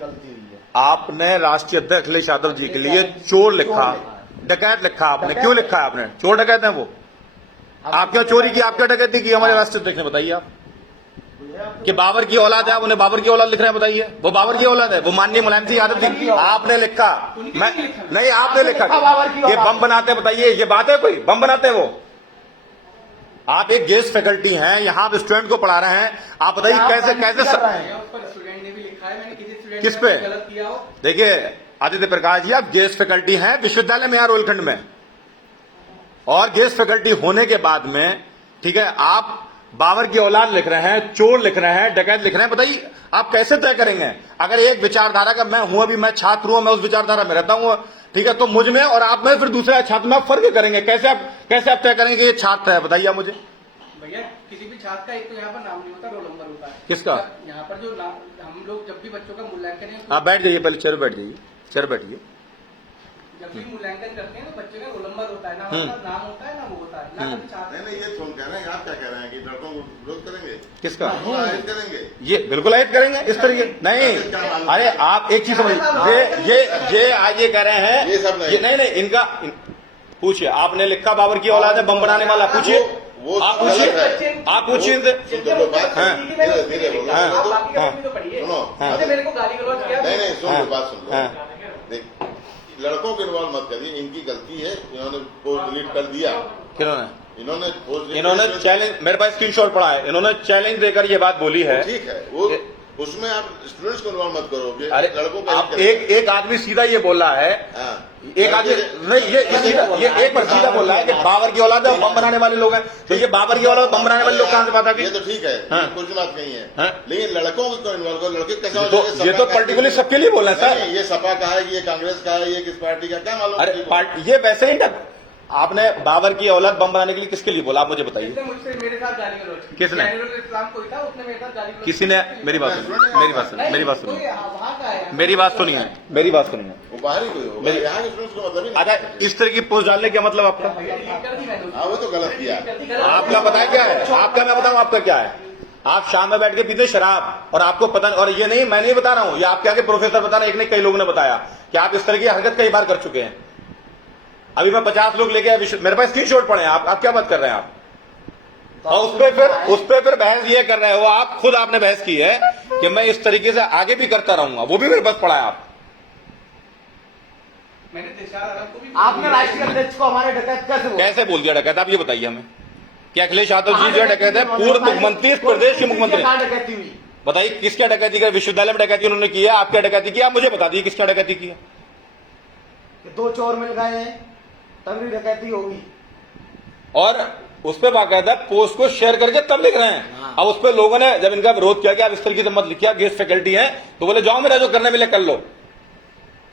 गलती हुई है। आपने राष्ट्रीय अध्यक्ष अखिलेश यादव जी के लिए चोर लिखा, डकैत लिखा आपने, क्यों लिखा है आपने? चोर डकैत है वो? आप क्या चोरी की, आप क्या डकैती की हमारे राष्ट्रीय अध्यक्ष ने? बताइए आप कि बाबर की औलाद है, आप उन्हें बाबर की औलाद लिख रहे हैं। बताइए, वो बाबर की औलाद है, वो माननीय मुलायम सिंह यादव जी। आपने लिखा, मैं नहीं, आपने लिखा ये बम बनाते हैं। बताइए, ये बात है कोई? बम बनाते हैं वो? आप एक गेस्ट फैकल्टी हैं, यहाँ आप स्टूडेंट को पढ़ा रहे हैं, आप बताइए कैसे कैसे स्टूडेंट ने भी लिखा है, मैंने किसी स्टूडेंट किस पे गलत किया हो? देखिए आदित्य प्रकाश जी, आप गेस्ट फैकल्टी हैं विश्वविद्यालय में यहाँ रोहिलखंड में, और गेस्ट फैकल्टी होने के बाद में, ठीक है, आप बाबर की औलाद लिख रहे हैं, चोर लिख रहे हैं, डकैत लिख रहे हैं। बताइए आप कैसे तय करेंगे? अगर एक विचारधारा का मैं हूं, अभी मैं छात्र हूं, मैं उस विचारधारा में रहता हूं, ठीक है, तो मुझ में और आप में फिर दूसरा छात्र में आप फर्क करेंगे। कैसे आप तय करेंगे कि ये छात्र है? बताइए मुझे। भैया किसी भी छात्र का एक तो यहाँ पर नाम नहीं होता, रोल नंबर होता है। किसका? यहाँ पर जो हम लोग जब भी बच्चों का मूल्यांकन है, आप बैठ जाइए, पहले चेयर बैठ जाइए, चेयर बैठिए। जब भी मूल्यांकन करते हैं तो बच्चे का रोल नंबर होता है, ना हमारा नाम होता है, ना वो होता है, ना कभी छात्र। नहीं, ये सुन कह रहे हैं, आप क्या कह रहे हैं कि लड़कों को विरोध करेंगे? किसका? आयत करेंगे? ये बिल्कुल आयत करेंगे इस तरीके नहीं। अरे आप एक चीज समझिए, ये आज ये कह रहे हैं, ये सब नहीं। नहीं इनका पूछिए, आपने लिखा बाबर की औलाद है बम बनाने वाला, पूछिए, वो आप पूछिए इनसे। धीरे बोलो। मेरे को गाली गलौज किया। नहीं, सुन लो, बात सुन लो। देख, लड़कों को इन्वॉल्व मत करिए, इनकी गलती है, इन्होंने पोस्ट डिलीट कर दिया। इन्होंने चैलेंज, मेरे पास स्क्रीनशॉट पड़ा है, इन्होंने चैलेंज देकर ये बात बोली है। ठीक है, वो उसमें आप स्टूडेंट्स को इन्वॉल्व मत करो। अरे लड़कों का आप एक आदमी सीधा ये बोल रहा है, एक आदमी नहीं, ये एक बार सीधा बोल रहा है कि बाबर की औलाद है, बम बनाने वाले लोग हैं। तो ये बाबर की औलाद बम बनाने वाले लोग कहाँ से बात आती है? ये तो ठीक है, कुछ बात नहीं है, लेकिन लड़कों को इन्वॉल्व करो। लड़के कैसे? ये तो पर्टिकुलरली सबके लिए बोल रहे हैं सर। ये सपा का है, ये कांग्रेस का है, ये किस पार्टी का, क्या मालूम? अरे ये वैसे ही आपने बाबर की औलाद बम बनाने के लिए किसके लिए बोला? आप मुझे बताइए। मुझसे मेरे साथ गाली गलौज की। किसने? इस्लाम कोई था, उसने मेरे साथ गाली गलौज। किसी ने? मेरी बात सुनिए, मेरी बात सुनिए, मेरी बात सुनिए, मेरी बात सुनिए, मेरी बात सुनिए। वो बाहरी कोई हो, यहाँ के स्टूडेंट्स को मतलब ही नहीं। अच्छा, इस तरह की पोस्ट डालने का मतलब आपका? हाँ, वो तो गलत किया। आपका पता है क्या है? आपका मैं बताऊं आपका क्या है? आप शाम में बैठ के पीते शराब, और आपको पता, और ये नहीं मैं नहीं बता रहा हूं, ये आपके आगे प्रोफेसर बता रहे हैं, एक नहीं कई लोगों ने बताया कि आप इस तरह की हरकत कई बार कर चुके हैं। अभी मैं 50 लोग लेके आया, मेरे पास स्क्रीनशॉट पड़े हैं। आप क्या बात कर रहे हैं आप? और उस पे फिर बहस ये कर रहे हो आप, खुद आपने बहस की है कि मैं इस तरीके से आगे भी करता रहूंगा, वो भी मेरे पास पड़ा है। आप आपने राष्ट्रीय अध्यक्ष को हमारे डकैत कैसे बोल दिया डकैत? आप ये बताइए हमें कि अखिलेश यादव जी जो डकैत है, पूर्व मुख्यमंत्री, इस प्रदेश के मुख्यमंत्री। डकैती हुई? बताइए किसका डकैती कर? विश्वविद्यालय में डकैती उन्होंने की है, आपका डकैती किया? आप मुझे बता दीजिए किसका डकैती किया? दो चोर मिल गए हैं तभी डकैती होगी। और उस पर बाकायदा पोस्ट को शेयर करके तब लिख रहे हैं। अब उस पर लोगों ने जब इनका विरोध किया कि आप इस तरीके से मत लिखिए, गेस्ट फैकल्टी है, तो बोले जाओ मेरा जो करने मिले कर लो।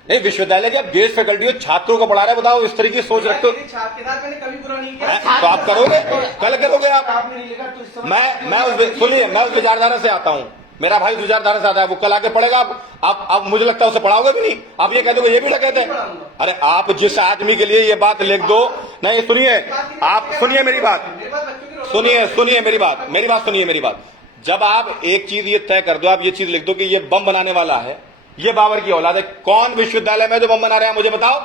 नहीं, विश्वविद्यालय के आप गेस्ट फैकल्टी हो, छात्रों को पढ़ा रहे, बताओ इस तरीके की सोच रखते हो कभी बुरा नहीं किया तो आप करोगे, कल करोगे आप। सुनिए, मैं उस विचारधारा से आता हूँ, मेरा भाई विचारधारा से आता है, वो कल आके पढ़ेगा। आप मुझे लगता है उसे पढ़ाओगे भी नहीं, आप ये कह दोगे ये भी डकैत है। अरे आप जिस आदमी के लिए ये बात लिख दो, नहीं सुनिए, आप सुनिए मेरी बात, सुनिए मेरी बात सुनिए मेरी बात। जब आप एक चीज ये तय कर दो, आप ये चीज लिख दो कि ये बम बनाने वाला है, ये बाबर की औलाद है, कौन विश्वविद्यालय में जो बम बना रहा है मुझे बताओ।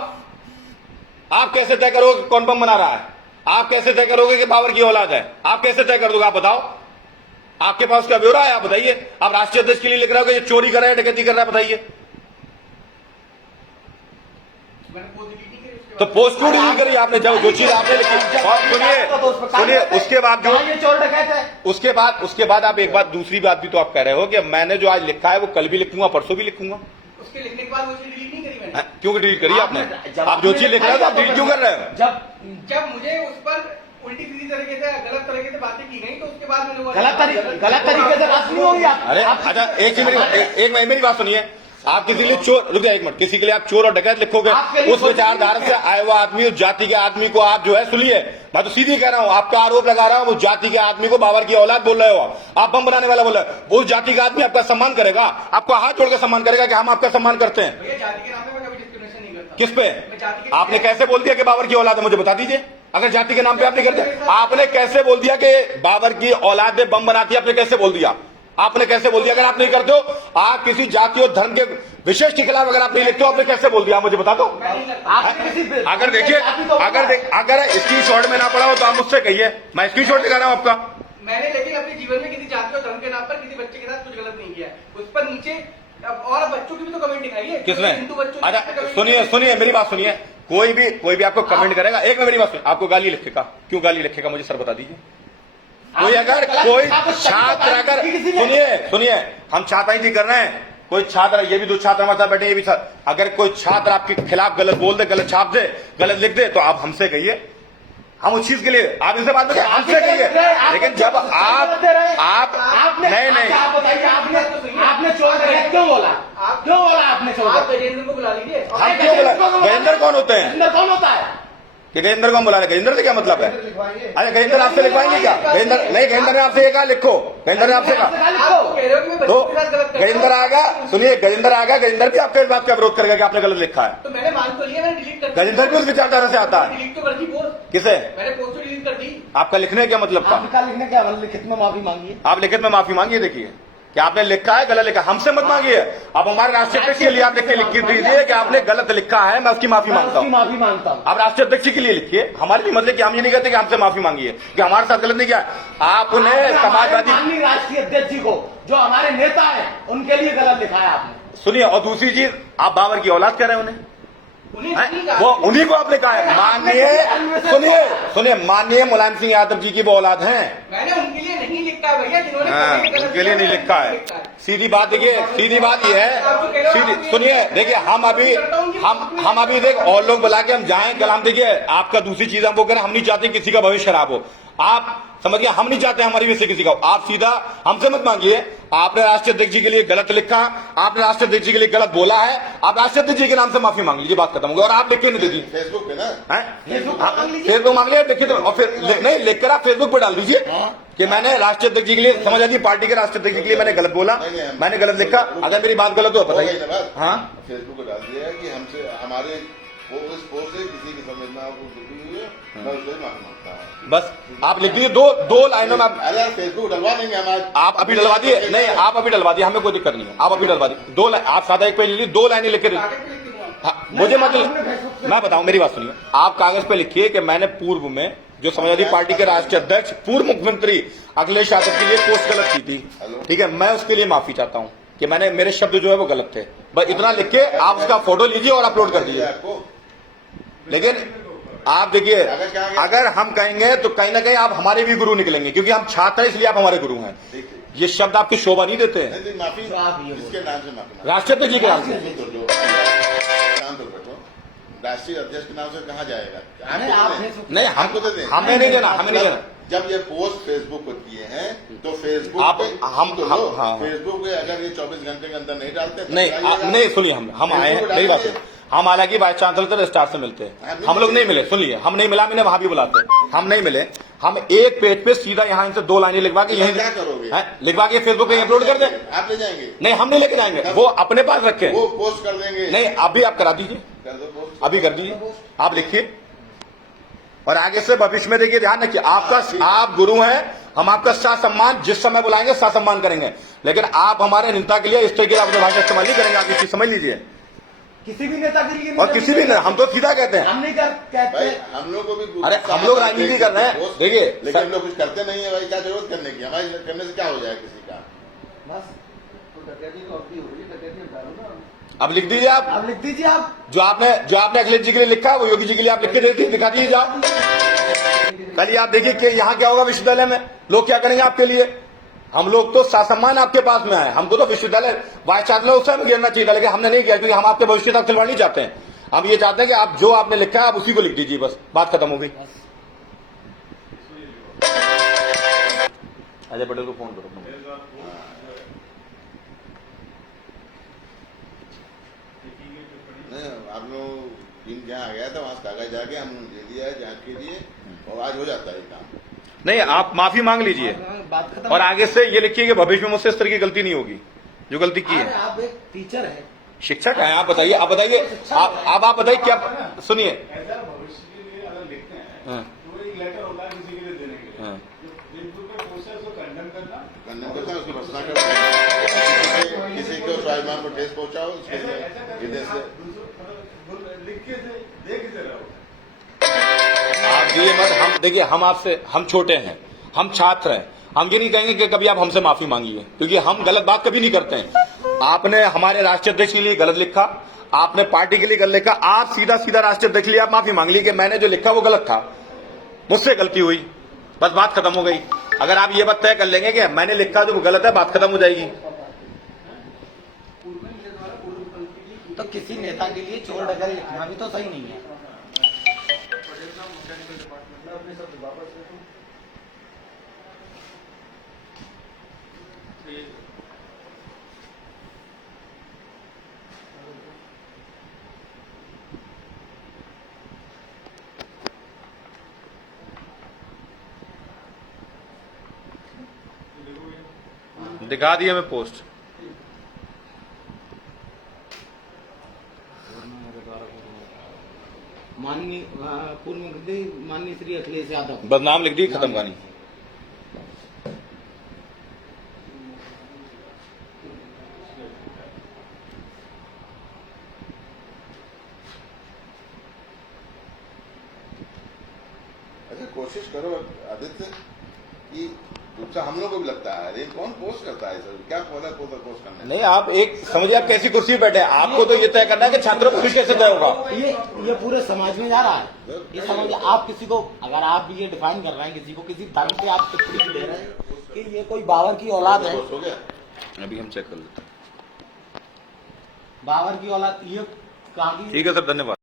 आप कैसे तय करोगे कौन बम बना रहा है? आप कैसे तय करोगे कि बाबर की औलाद है? आप कैसे तय कर दोगे? आप बताओ, आपके पास क्या ब्यौरा है? आप बताइए। आप राष्ट्रीय अध्यक्ष के लिए लिख रहे हो कि ये चोरी कर रहा है, डकैती कर रहा है, बताइए। तो पोस्ट क्यों डिलीट करी आपने? जब जो चीज आपने लिखी, सुनिए उसके बाद जो चोर डकैत है, उसके बाद आप एक बात, दूसरी बात भी तो आप कह रहे हो कि मैंने जो आज लिखा है वो कल भी लिखूंगा, परसों भी लिखूंगा। उसके लिखने के बाद वो चीज डिलीट नहीं करी मैंने। क्यों डिलीट करी आपने? आप जो चीज लिख रहे हो आप डिलीट क्यों कर रहे हो? जब मुझे उस पर उल्टी सीधी तरीके से, गलत तरीके से बातें की गई, तो उसके बाद मैंने गलत तरीके से बात नहीं होगी। अरे अच्छा, एक मेरी बात सुनिए। आप किसी के लिए चोर, रुक जाए एक मिनट, किसी के लिए आप चोर और डकैत लिखोगे, उस विचारधारा से आए हुआ आदमी, उस जाति के आदमी को आप जो है, सुनिए मैं तो सीधी कह रहा हूं, आपका आरोप लगा रहा हूं, उस जाति के आदमी को बाबर की औलाद बोल रहे हो, आप बम बनाने वाला बोल रहे हो। उस जाति का आदमी आपका सम्मान करेगा, आपको हाथ जोड़ के सम्मान करेगा कि हम आपका सम्मान करते हैं। जाति के नाम पे मैं कभी डिस्क्रिमिनेशन नहीं करता। किस पे? आपने कैसे बोल दिया कि बाबर की औलाद है? मुझे बता दीजिए। अगर जाति के नाम पे आपने कर दिया, आपने कैसे बोल दिया कि बाबर की औलाद ने बम बनाती है? आपने कैसे बोल दिया? आपने कैसे बोल दिया? अगर आप नहीं करते हो, आप किसी जाति और धर्म के विशेष के खिलाफ अगर आप नहीं लिखते हो, आपने कैसे बोल दिया? आप मुझे बता दो। अगर देखिए, अगर स्क्रीन शॉट में ना पड़ा हो तो आप मुझसे कहिए, मैं स्क्रीन शॉट दिखा रहा हूँ आपका। मैंने लेकिन अपने जीवन में किसी जाति और धर्म के नाम पर किसी बच्चे के साथ कुछ गलत नहीं किया, उस पर नीचे और बच्चों की भी तो कमेंट दिखाई है। किसमें? हिंदू बच्चों अच्छा सुनिए मेरी बात सुनिए, कोई भी आपको कमेंट करेगा, एक में मेरी बात सुनिए, आपको गाली लिखेगा, क्यों गाली लिखेगा मुझे सर बता दीजिए। कोई अगर कोई छात्र अगर सुनिए हम छात्राई कर रहे हैं, कोई छात्र, ये भी दो छात्र हमारे साथ बैठे, ये भी छात्र, अगर कोई छात्र आपके खिलाफ गलत बोल दे, गलत छाप दे, गलत लिख दे, तो आप हमसे कहिए, हम उस चीज के लिए आप इनसे बात करें, हमसे कहिए। लेकिन जब आप नहीं आपने 14 क्यों बोला? आपने 14? आप गजेंद्र को बुला लीजिए। हम क्यों बोला? गजेंद्र कौन होते हैं? गजेंद्र कौन होता है? कि गजेंद्र को बुला रहे? गजेंद्र से क्या मतलब है? अरे गजेंद्र आपसे लिखवाएंगे क्या? गजेंद्र नहीं, गजेंद्र ने आपसे ये कहा लिखो, गजेंद्र ने आपसे कहा तो गजेंद्र आएगा। सुनिए, गजेंद्र आएगा, गजेंद्र भी आपके इस बात का विरोध करेगा कि आपने गलत लिखा है। तो मैंने मान तो लिया, मैंने डिलीट कर, गजेंद्र भी उस विचारधारा से आता है। डिलीट तो कर दी पोस्ट, किसे? मैंने पोस्ट तो डिलीट कर दी। आपका लिखने का क्या मतलब था? आपका लिखने क्या? लिखित में माफी मांगिए। आप लिखित में माफी मांगिए। देखिए कि आपने लिखा है, गलत लिखा, हमसे मत मांगिए। अब हमारे राष्ट्रीय अध्यक्ष के लिए आप लिख के लिख दीजिए कि आपने गलत लिखा है, मैं उसकी माफी मांगता हूँ। माफी मांगता हूँ। आप राष्ट्रीय अध्यक्ष के लिए लिखिए, हमारे लिए मतलब कि हम ये नहीं कहते कि हमसे माफी मांगिए कि हमारे साथ गलत नहीं किया। आपने समाजवादी माननीय राष्ट्रीय अध्यक्ष जी को, जो हमारे नेता है, उनके लिए गलत लिखा है आपने। सुनिए, और दूसरी चीज, आप बाबर की औलाद कह रहे हैं उन्हें, वो उन्हीं को आपने कहा है। सुनिए माननीय मुलायम सिंह यादव जी की वो औलाद हैं। मैंने उनके लिए नहीं लिखा भैया, जिन्होंने उनके लिए नहीं लिखा है। सीधी बात देखिए, सीधी बात ये है, सीधी सुनिए, देखिए हम अभी देख और लोग बुला के हम जाएं कल, हम देखिए आपका दूसरी चीज हम वो करें, हम नहीं चाहते किसी का भविष्य खराब हो। आप समझिए, हम नहीं चाहते हमारी वजह से किसी का। आप सीधा हमसे मत मांगिए, आपने राष्ट्रीय अध्यक्ष जी के लिए गलत लिखा, आपने राष्ट्रीय अध्यक्ष जी के लिए गलत बोला है, आप राष्ट्रीय अध्यक्ष जी के नाम से माफी मांग लीजिए, बात खत्म होगी। और आप लिख के नहीं दे दी फेसबुक पे ना, फेसबुक मांग लिया, देखिए तो, और फिर नहीं लिखकर आप फेसबुक पे डाल दीजिए कि मैंने राष्ट्रीय अध्यक्ष जी के लिए, समझ आती पार्टी के राष्ट्रीय अध्यक्ष जी के लिए मैंने गलत बोला, मैंने गलत लिखा। अगर मेरी बात गलत हो बताइए। हाँ, फेसबुक पे डाल दिया कि हमसे हमारे उस पोस्ट से किसी की संवेदना को दुखी हुई है, मैं उससे माफी मांगता हूँ। बस आप लिख दीजिए दो लाइनों में। अरे फेसबुक डलवा देंगे हमारे, आप अभी डलवा दिए? नहीं, आप अभी डलवा दिए, हमें कोई दिक्कत नहीं है, आप अभी डलवा दिए। आप सादा एक पेज लीजिए, 2 लाइनें लिख के मुझे मतलब, मैं बताऊं, मेरी बात सुनिए, आप कागज पे लिखिए कि मैंने पूर्व में जो समाजवादी पार्टी के राष्ट्रीय अध्यक्ष पूर्व मुख्यमंत्री अखिलेश यादव के लिए पोस्ट गलत की थी, ठीक है, मैं उसके लिए माफी चाहता हूं कि मैंने, मेरे शब्द जो है वो गलत थे। बस इतना लिख के आप उसका फोटो लीजिए और अपलोड कर दीजिए। लेकिन आप देखिए, अगर हम कहेंगे तो कहीं ना कहीं आप हमारे भी गुरु निकलेंगे, क्योंकि हम छात्र हैं इसलिए आप हमारे गुरु हैं। ये शब्द आपकी शोभा नहीं देते हैं। माफी इसके नाम से माफी, राष्ट्रीय अध्यक्ष जी के नाम से। राष्ट्रीय अध्यक्ष के नाम से कहाँ जाएगा? नहीं, हमको तो हमें नहीं देना, हमें नहीं देना। जब ये पोस्ट फेसबुक पर किए हैं तो फेसबुक आप पे हाँ, फेसबुक पे अगर ये 24 घंटे के अंदर नहीं डालते नहीं सुनिए, हम आए हैं, मेरी बात सुनिए, हम हालांकि वाइस चांसलर स्टार से मिलते हैं, हम लोग नहीं मिले, सुनिए, हम नहीं मिला, मैंने वहां भी बुलाते, हम नहीं मिले, हम एक पेज पे सीधा यहाँ इनसे 2 लाइनें लिखवा के यहीं क्या करोगे? लिखवा के फेसबुक पे अपलोड कर दे। आप ले जाएंगे? नहीं, हम नहीं लेके जाएंगे, वो अपने पास रखे, वो पोस्ट कर देंगे। नहीं, अभी आप करा दीजिए, अभी कर दीजिए, आप लिखिए। और आगे से भविष्य में देखिए, ध्यान रखिए, आप गुरु हैं, हम आपका सम्मान जिस समय बुलाएंगे सम्मान करेंगे, लेकिन आप हमारे नेता के लिए इस तरीके से अपने भाषा इस्तेमाल नहीं करेंगे, आप इस चीज समझ लीजिए। किसी भी नेता के लिए, और किसी भी नहीं, हम तो सीधा कहते हैं, हम नहीं कहते, हम लोग को भी, अरे हम लोग राजनीति कर रहे हैं, देखिए, लेकिन हम लोग कुछ करते नहीं है भाई, क्या जरूरत करने की? हमारे करने से क्या हो जाए किसी का? बस अब लिख दीजिए, आप लिख दीजिए। आप जो आपने अखिलेश जी के लिए लिखा है वो योगी जी के लिए आप लिख के दिखा दीजिए। आप कल ही आप देखिए कि यहाँ क्या होगा विश्वविद्यालय में, लोग क्या करेंगे आपके लिए। हम लोग तो सम्मान आपके पास में आए, हमको तो विश्वविद्यालय वाइस चांसलर उस समय गिरना चाहिए था, लेकिन हमने नहीं किया, क्योंकि हम आपके भविष्य तक खिलवाड़ नहीं चाहते हैं। हम ये चाहते हैं कि आप जो आपने लिखा है आप उसी को लिख दीजिए, बस बात खत्म हो गई। अजय पटेल को फोन करो। आप लोग टीम जहाँ आ गया था वहां कागज जाके हम दे दिया है जांच के लिए, और आज हो जाता है काम। नहीं, आप माफी मांग लीजिए और आगे से ये लिखिए कि भविष्य में मुझसे इस तरह की गलती नहीं होगी जो गलती की है। आप एक टीचर है, शिक्षक है, आप बताइए, आप बताइए क्या, सुनिए, भविष्य के लिए अगर लिखते हैं तो एक लेटर होता है किसी के लिए देने के लिए, फेसबुक पे पोस्ट है उसको कंडेम करना, खंडन करता है, उसकी भर्त्सना करता है। किसी को स्वाभिमान को ठेस पहुंचाओ, उसके लिए विदेश से लिख के देख दे रहा हूँ। आप ये मत, हम देखिए, हम छोटे हैं, हम छात्र हैं, हम ये नहीं कहेंगे कि कभी आप हमसे माफी मांगिए, क्योंकि हम गलत बात कभी नहीं करते हैं। आपने हमारे राष्ट्रीय अध्यक्ष के लिए गलत लिखा, आपने पार्टी के लिए गलत लिखा, आप सीधा सीधा राष्ट्रीय अध्यक्ष के लिए आप माफी मांग ली कि मैंने जो लिखा वो गलत था, मुझसे गलती हुई, बस बात खत्म हो गई। अगर आप ये बात तय कर लेंगे कि मैंने लिखा जो गलत है, बात खत्म हो जाएगी। तो किसी नेता के लिए चोर डकैत लिखना भी तो सही नहीं है। दिखा दिए मैं पोस्ट। माननीय पूर्व मुख्यमंत्री माननीय श्री अखिलेश यादव। बदनाम लिख दी, खत्म कहानी। अच्छा, कोशिश करो आदित्य कि दूसरा हम लोग को भी लगता है, अरे कौन पोस्ट करता है सर, क्या पोस्ट करना है? नहीं, आप एक समझिए, आप कैसी कुर्सी पे बैठे हैं, आपको तो ये तय करना है कि छात्रों को कैसे तय होगा। ये पूरे समाज में जा रहा है। ये समझिए, आप किसी को, अगर आप ये डिफाइन कर रहे हैं किसी को, किसी धर्म पे आप टिप्पणी दे रहे हैं कि ये कोई बाबर की औलाद है, हो गया। अभी हम चेक कर लेते हैं। बाबर की औलाद, ये कहाँ की? ठीक है सर, धन्यवाद।